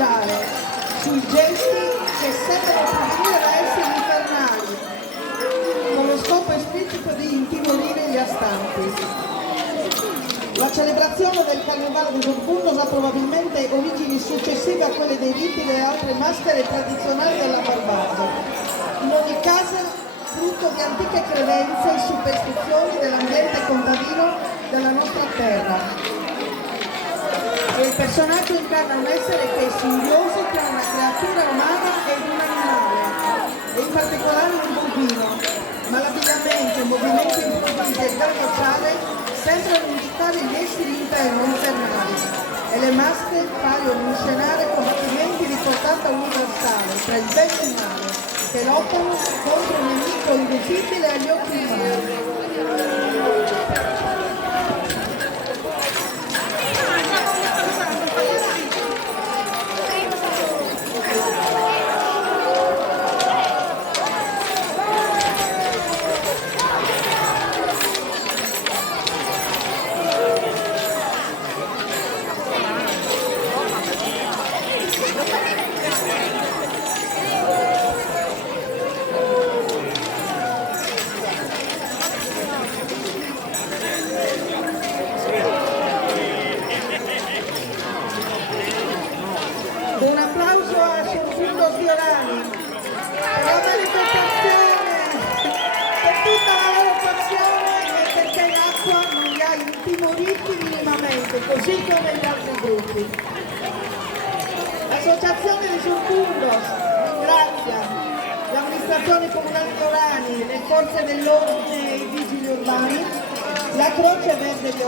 sociale sui gesti che sembrano provenire da esseri infernali, con lo scopo esplicito di intimorire gli astanti. La celebrazione del Carnevale di Surpundos ha probabilmente origini successive a quelle dei riti e delle altre maschere tradizionali della Barbagia. In ogni caso, frutto di antiche credenze e superstizioni dell'ambiente contadino della nostra terra. E il personaggio incarna un essere che è simbioso tra una creatura umana ed un animale, e in particolare un bovino, ma l'abbigliamento e i movimenti improvvisi del ghiacciale sembrano indicare gli esseri interni infernali, e le maschere paiono inscenare combattimenti di portata universale tra il bene e il male, che lottano contro un nemico invisibile agli occhi umani. Un applauso a Surpundos Violani per la manifestazione, per tutta la loro passione e perché l'acqua non li ha intimoriti minimamente, così come gli altri gruppi. L'associazione di Surpundos ringrazia l'amministrazione comunale di Orani, le forze dell'ordine e i vigili urbani, la Croce Verde di